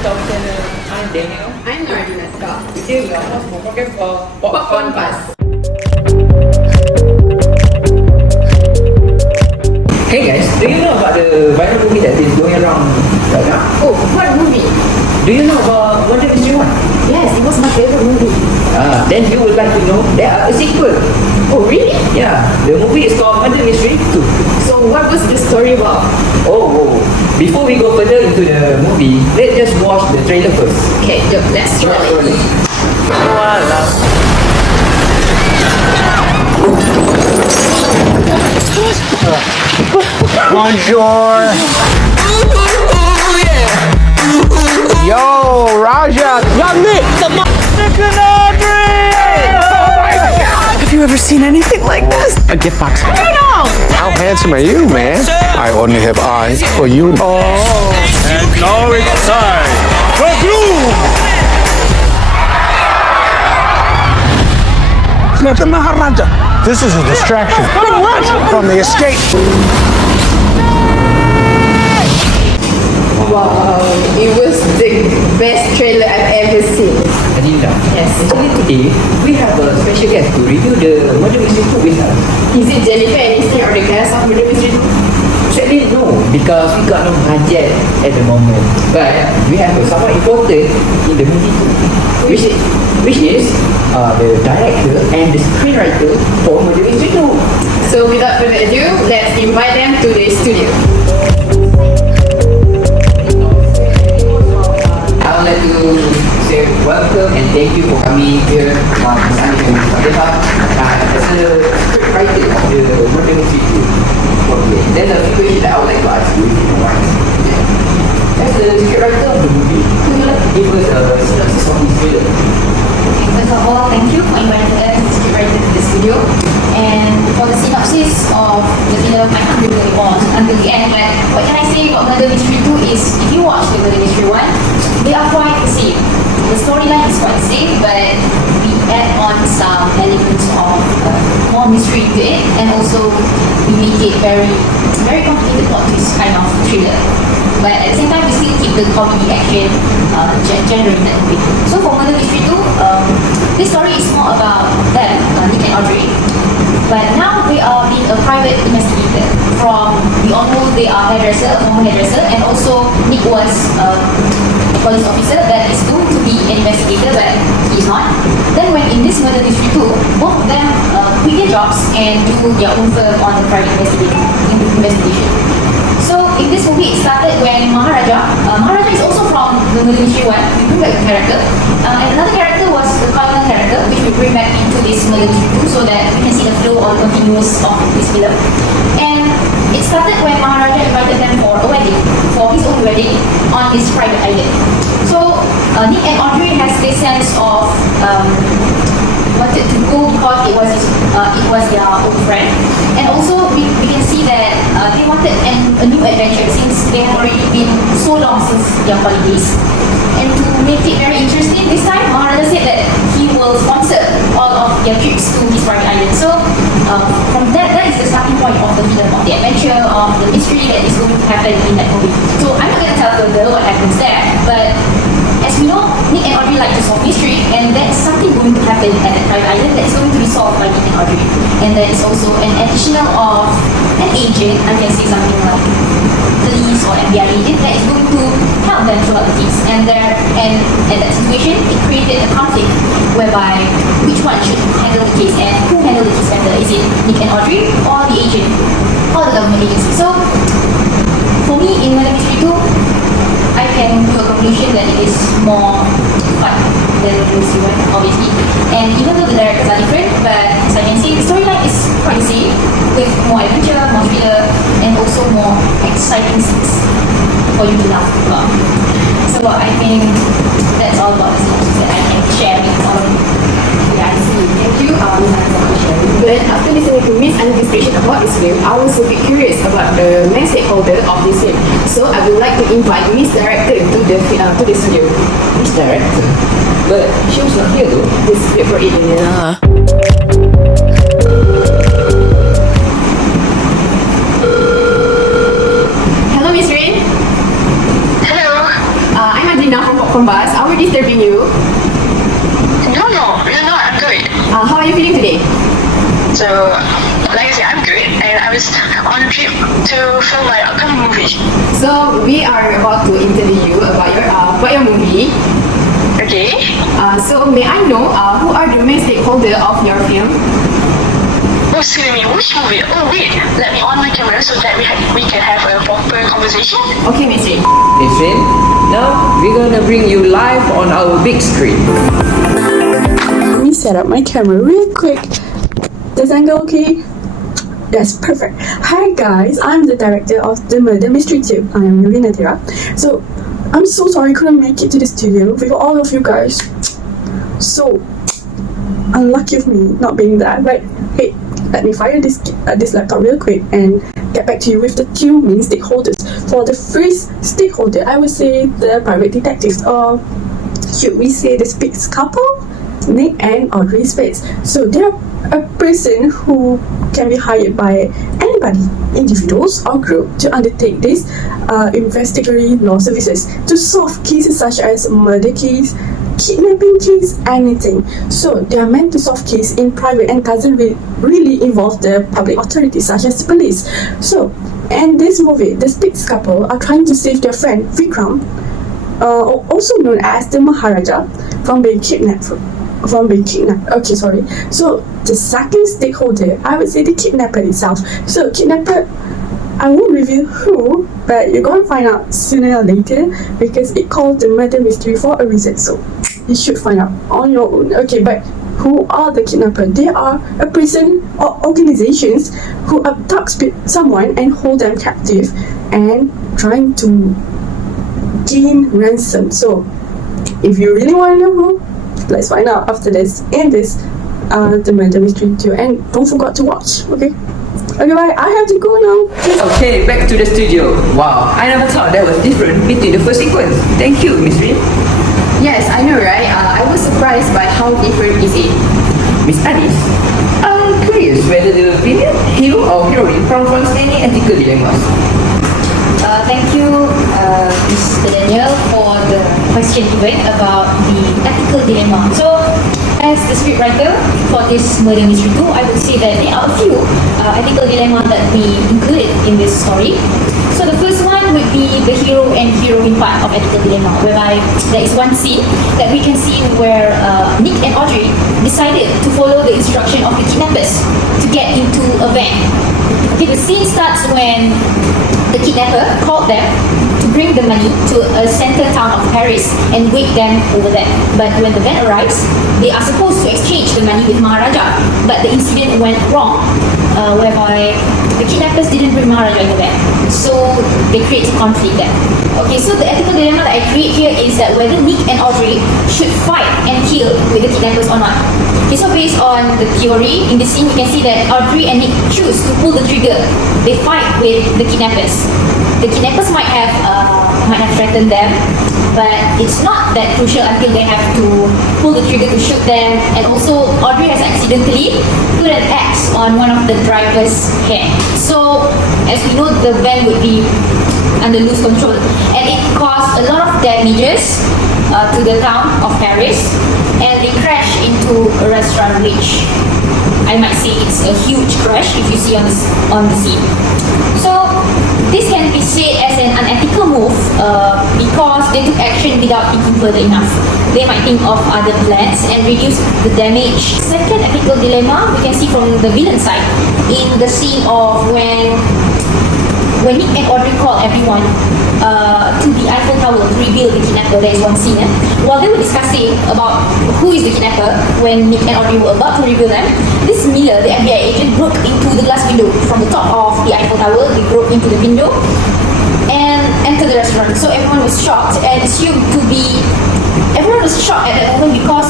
Talk Channel. I'm Daniel. I'm Nardina Scott. Today we are host for program called Popcorn Pass. Hey guys, do you know about the viral movie that is going around right now? Oh, what movie? Do you know about Wonder Mystery 1? Yes, it was my favorite movie. Then you would like to know there are a sequel. Oh, really? Yeah, the movie is called Wonder Mystery 2. So what was the story about? Before we go further into the movie, let's just watch the trailer first. Okay, let's roll it. Bonjour. Yo, Raja. Nick, the Have you ever seen anything like this? A gift box. How handsome are you, man? I only have eyes for you. Oh. And now it's time for Gloom! Mr. Maharaja. This is a distraction. From the escape. Wow, it was the best trailer I've ever seen. Adila. Yes. Actually today, we have a special guest to review the Murder Mystery 2 with us. Is it Jennifer Aniston or the cast of Murder Mystery 2? Actually no, because we got no budget at the moment. But we have someone important in the movie too. Which is the director and the screenwriter for Murder Mystery 2. So without further ado, let's invite them to the studio. I would like to say welcome and thank you for coming here on Sunday Sabah as a scriptwriter of the Murder Mystery 2. Okay, there's a few questions that I would like to ask you if you don't mind. As the scriptwriter of the movie, could you like to give us a synopsis of this film? First of all, thank you for inviting us to scriptwriter to the studio. And for the synopsis of the film, I can't really go on until the end. But what can I say about Murder Mystery 2 is, if you watch the Murder Mystery 1, they are quite the same. The storyline is quite the same, but we add on some elements of more mystery to it, and also we make it very, very complicated plot twist kind of thriller. But at the same time, we still keep the comedy action genre in that movie. So for Murder Mystery 2, this story is more about them, Nick and Audrey. But now they are being a private investigator. We all know they are a former hairdresser, and also Nick was a police officer that is going to be an investigator, but he is not. Then when in this Murder Mystery 2, both of them quit their jobs and do their own firm on the private investigation. So in this movie, it started when Maharaja is also from the Murder Mystery 1, we bring back the character. And another character was the colonel character, which we bring back into this Murder Mystery 2 so that we can see the flow or the continuous of this film. And it started when Maharaja invited them for a wedding, for his own wedding on this private island. So Nick and Audrey has this sense of wanted to go because it was their old friend, and also we can see that they wanted a new adventure since they have already been so long since their holidays. And to make it very interesting, this time Maharaja said that he will sponsor all of their trips to his private island. So from that is the starting point of the film, of the adventure, of the mystery that is going to happen in that movie. So I'm not going to tell further what happens there, but as we know, Nick and Audrey like to solve mystery, and there is something going to happen at that private island that is going to be solved by Nick and Audrey. And there is also an additional of an agent, I can say something like police or FBI agent, that is going to help them throughout the case. And at that situation, it created a conflict whereby which one should handle the case, and who handled the case better? Is it Nick and Audrey or the agent or the government agency? So for me, in Murder Mystery 2, I can do a conclusion that it is more fun than the Mystery 1, obviously. And even though the directors are different, but as I can see, the storyline is quite the same, with more adventure, more thriller, and also more exciting scenes for you to laugh about. So I think that's all about the synopsis that I can share with all of you. Yeah, I see. Thank you, Miss Anna, for sharing. But after listening to Miss Anna's description about this film, I was a bit curious about the main stakeholder of this film. So I would like to invite Miss Director to the studio. Miss Director? But she was not here though. This for it. Hello, Miss Rain. Hello. I'm Adina from So, like I said, I'm good, and I was on a trip to film my upcoming movie. So we are about to interview you about your movie. Okay. So may I know who are the main stakeholder of your film? Oh, excuse me, which movie? Oh, wait, let me on my camera so that we can have a proper conversation. Okay, Miss Jane. Miss Rin, now we're gonna bring you live on our big screen. Let me set up my camera real quick. Does angle okay? Yes, perfect. Hi guys, I'm the director of the Murder Mystery 2. I am Yuri Nadira. So, I'm so sorry I couldn't make it to the studio with all of you guys. So unlucky of me not being there. But hey, let me fire this laptop real quick and get back to you with the two main stakeholders. For the first stakeholder, I would say the private detectives, or should we say the Spitz couple, Nick and Audrey Spitz. So they're a person who can be hired by anybody, individuals or group, to undertake these investigatory law services to solve cases such as murder case, kidnapping case, anything. So they are meant to solve case in private and doesn't really involve the public authorities such as the police. So in this movie, the Spitz couple are trying to save their friend Vikram, also known as the Maharaja, from being kidnapped. Okay, sorry. So the second stakeholder, I would say the kidnapper itself. So kidnapper, I won't reveal who, but you're gonna find out sooner or later because it called the murder mystery for a reason. So you should find out on your own. Okay, but who are the kidnapper? They are a person or organizations who abduct someone and hold them captive and trying to gain ransom. So if you really want to know who, let's find out after this in this the Murder Mystery 2, and don't forget to watch. Okay, bye. I have to go now. Okay, back to the studio. Wow, I never thought that was different between the first sequence. Thank you, Miss Rin. Yes, I know, right? I was surprised by how different is it. Miss Anis, I'm curious whether the villain, hero or heroine confronts any ethical dilemmas. Thank you, Mr. Daniel, for the question given about the ethical dilemma. So, as the scriptwriter for this Murder Mystery 2, I would say that there are a few ethical dilemma that we included in this story. So the first one would be the hero and heroine part of ethical dilemma, whereby there is one scene that we can see where Nick and Audrey decided to follow the instruction of the kidnappers to get into a van. Okay, the scene starts when the kidnapper called them to bring the money to a center town of Paris and wait them over there. But when the van arrives, they are supposed to exchange the money with Maharaja, but the incident went wrong, whereby the kidnappers didn't bring Maharaja in the van. So they create a conflict there. Okay, so the ethical dilemma that I create here is that whether Nick and Audrey should fight and kill with the kidnappers or not. Okay, so based on the theory, in the scene you can see that Audrey and Nick choose to pull the trigger. They fight with the kidnappers. The kidnappers might have threatened them, but it's not that crucial until they have to pull the trigger to shoot them. And also, Audrey has accidentally put an axe on one of the driver's head. So, as we know, the van would be under loose control, and it caused a lot of damages to the town of Paris, and they crash into a restaurant, which I might say it's a huge crash if you see on the scene. So this can be said as an unethical move because they took action without thinking further enough. They might think of other plans and reduce the damage. Second ethical dilemma we can see from the villain side in the scene of when Nick and Audrey call everyone to the Eiffel Tower to reveal the kidnapper. There is one scene. While they were discussing about who is the kidnapper, when Nick and Audrey were about to reveal them, this Miller, the FBI agent, broke into the glass window from the top of the Eiffel Tower. They broke into the window and entered the restaurant. So everyone was shocked and assumed to be... Everyone was shocked at that moment because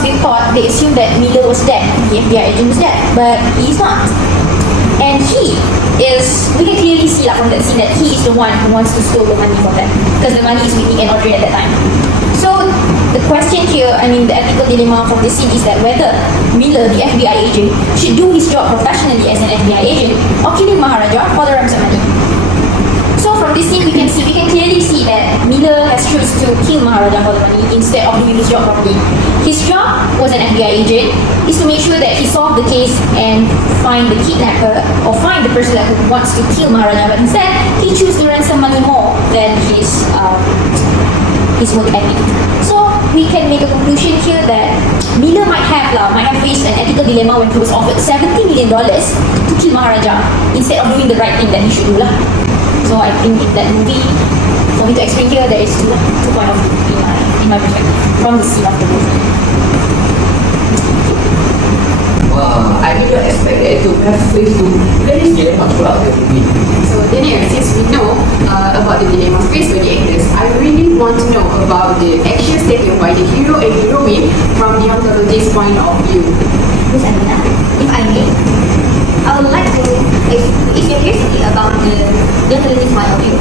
they assumed that Miller was dead. The FBI agent was dead, but he's not. And he is, we can clearly see from that scene that he is the one who wants to steal the money from them, because the money is with Nick and Audrey at that time. So the question here, the ethical dilemma from this scene is that whether Miller, the FBI agent, should do his job professionally as an FBI agent or killing Maharaja for the ransom money. So from this scene we can clearly see that Miller Miller has chosen to kill Maharaja for the money instead of doing his job properly. His job was an FBI agent is to make sure that he solved the case and find the kidnapper or find the person that wants to kill Maharaja. But instead, he chose to ransom money more than his work ethic. So we can make a conclusion here that Miller might have faced an ethical dilemma when he was offered $70 million to kill Maharaja instead of doing the right thing that he should do lah. So I think in that movie, for me to explain here, there is two point of view in my perspective from the scene of the movie. Wow, I did not expect that to have faced to very dilemma throughout the movie. So Daniel, since we know about the dilemma faced by the actors, I really want to know about the actions taken by the hero and heroine from the young J's point of view. Miss Amina, if I may, I would like to explain briefly about the journalist's point of view.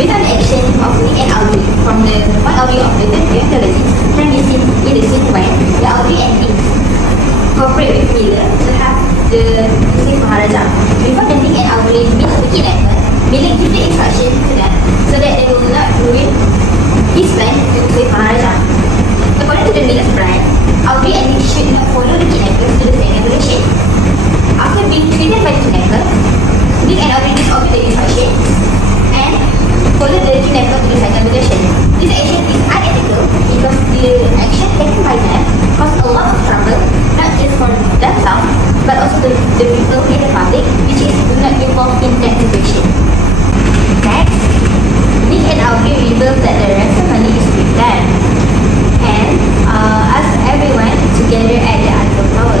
Based on the action of Nick and Audrey from the point of view of the journalist can be seen in the scene when the Audrey and Nick cooperate with Miller to have the save Maharaja. Before the Nick and Audrey meet the kidnapper, Miller gives the instruction to them so that they will not ruin his plan to save Maharaja. According to the Miller's plan, Audrey and Nick should not follow the kidnapper to the same evaluation. After being treated by the kidnapper, Nick and Audrey disobey the instruction and follow the kidnapper to the same evaluation. This action is unethical because the action taken by them caused a lot of trouble, not just for themselves, but also the people in the public, which is not involved in that situation. Next, Nick and Audrey reveal that the ransom money is with them and ask everyone to gather at the Eiffel Tower.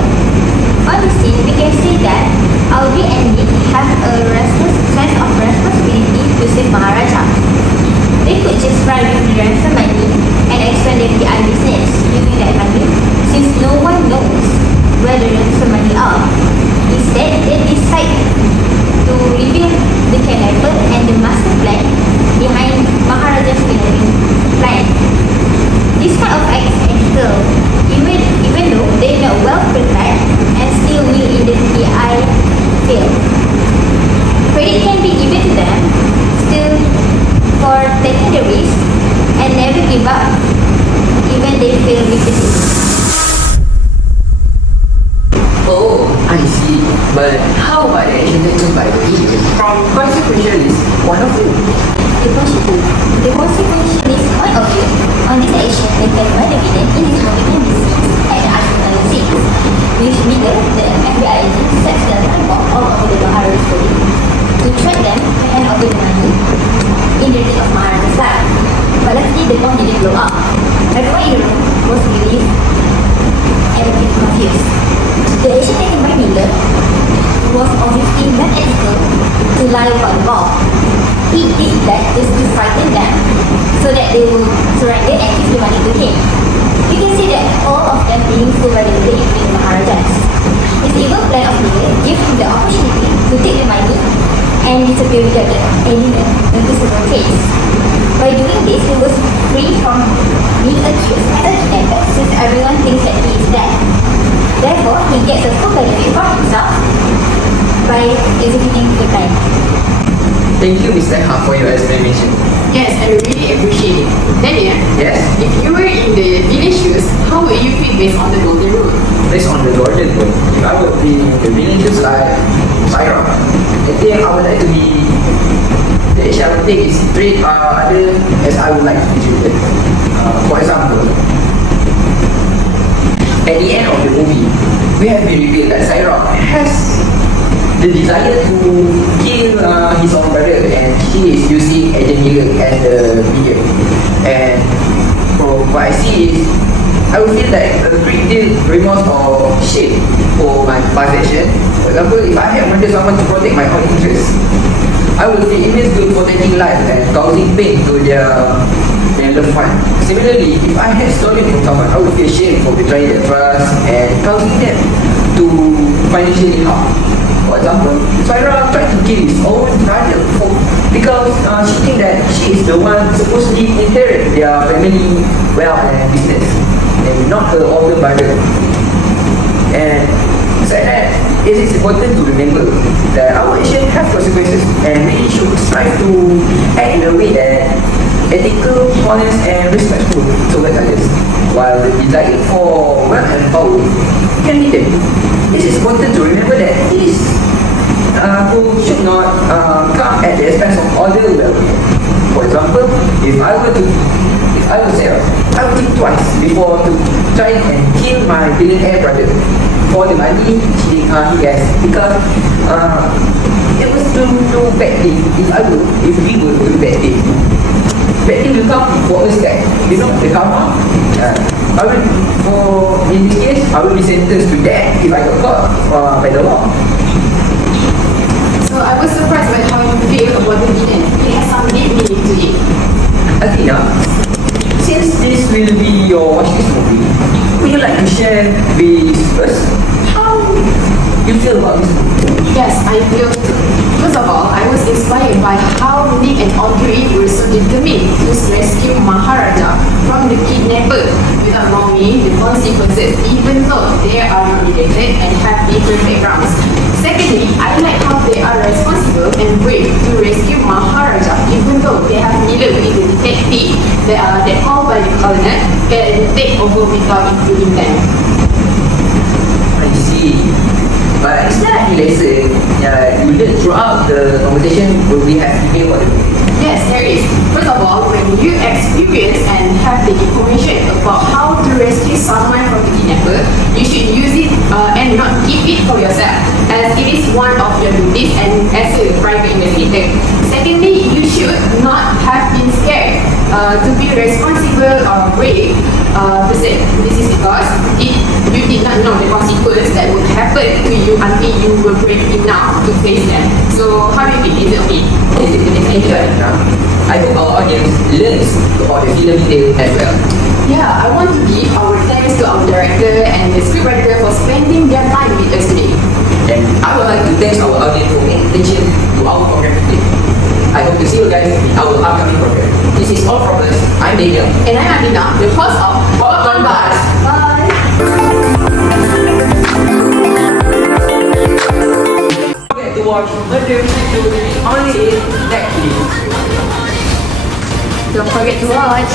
On the scene, we can see that Audrey and Nick have a sense of responsibility to save Maharaja. They could just run with the ransom money and expand their PR business using that money, since no one knows where the ransom money are. Instead, they decide to reveal the kidnapper and the master plan behind Maharaja's kidnapping plan. This kind of act is ethical, even though they are not well prepared and still will in the PI field. Credit can be given to them still for taking the risk and never give up even they fail repeatedly. Oh, I see. But how about the action taken by the hero? From consequentialist point of view. The consequentialist point of view on this action taken by the villain in this movie can be seen at the article 6, which Miller, the FBI agent, sets the time bomb all over the Maharaja's body to track them to hand over the money in the day of Maharaja's life. But luckily the bomb didn't blow up. Everyone in the room was relieved and a bit confused. The action taken by Miller was obviously not ethical to lie about the bomb. He did that just to frighten them so that they will surrender and give the money to him. You can see that all of them being fooled by the Miller, including Maharajas. This evil plan of Miller gave him the opportunity to take the money and disappear without any noticeable trace. By doing this, he was free from being accused as a kidnapper since everyone thinks that he is dead. Therefore, he gets a full benefit for himself by executing the plan. Thank you, Mr. Ha, for your explanation. Yes, I really appreciate it. Daniel, Yes, if you were in the villain shoes, how would you feel based on the golden rule? based on the Golden Rule, if I would be the villain just like Syra, I think I would like to be the action I would take is treat other as I would like to be treated. For example, at the end of the movie, we have been revealed that Syra has the desire to kill his own brother, and she is using Agent Miller as the medium. And from what I see is, I would feel like a great deal remorse or shame for my past action. For example, if I had murdered someone to protect my own interests, I would feel immense guilt for taking life and causing pain to their loved one. Similarly, if I had stolen from someone, I would feel shame for betraying their trust and causing them to financially harm. For example, Syra tried to kill his own brother because she thinks that she is the one supposedly inherit their family wealth and business, and not her older brother. And besides that, it is important to remember that our actions have consequences, and we should strive to act in a way that ethical honest and respectful towards others, while the desire for wealth and power can lead them. It is important to remember that this who should not come at the expense of other well-being. For example, if I was Sarah, I would think twice before to try and kill my billionaire brother for the money he has, because it was to do bad thing. If we would do bad thing will come for us, guys. You know the karma. I will, in this case, I will be sentenced to death if I got caught by the law. So I was surprised by how you feel about the villain. It has some deep meaning to it. Athena, since this will be your watch this movie, would you like to share with us how you feel about this movie? Yes, I feel too. First of all, I was inspired by how Nick and Audrey were so determined to rescue Maharaja from the kidnapper without knowing the consequences, even though they are not related and have different backgrounds. Secondly, I like how they are responsible and brave to rescue Maharaja, even though they have neither with the detective that called by the colonel can take over without including them. I see. But is there any lesson you learn throughout the conversation we have today about the movie? Yes, there is. First of all, when you experience and have the information about how to rescue someone from the kidnapper, you should use it and not keep it for yourself, as it is one of your duties and as a private investigator. Secondly, you should not have been scared to be responsible or brave person. This is because you did not know the consequences that would happen to you until you were brave enough to face them. So how do you think? Is it okay? Thank you, Athena. I hope our audience learns about the film detail as well. Yeah, I want to give our thanks to our director and the scriptwriter for spending their time with us today. And I would like to thank our audience for paying attention to our program today. I hope to see you guys in our upcoming program. This is all from us. I'm Daniel. And I'm Adina, the host of Popcorn Bars. Bye! Don't forget to watch Murder Mystery only in Netflix. Don't forget to watch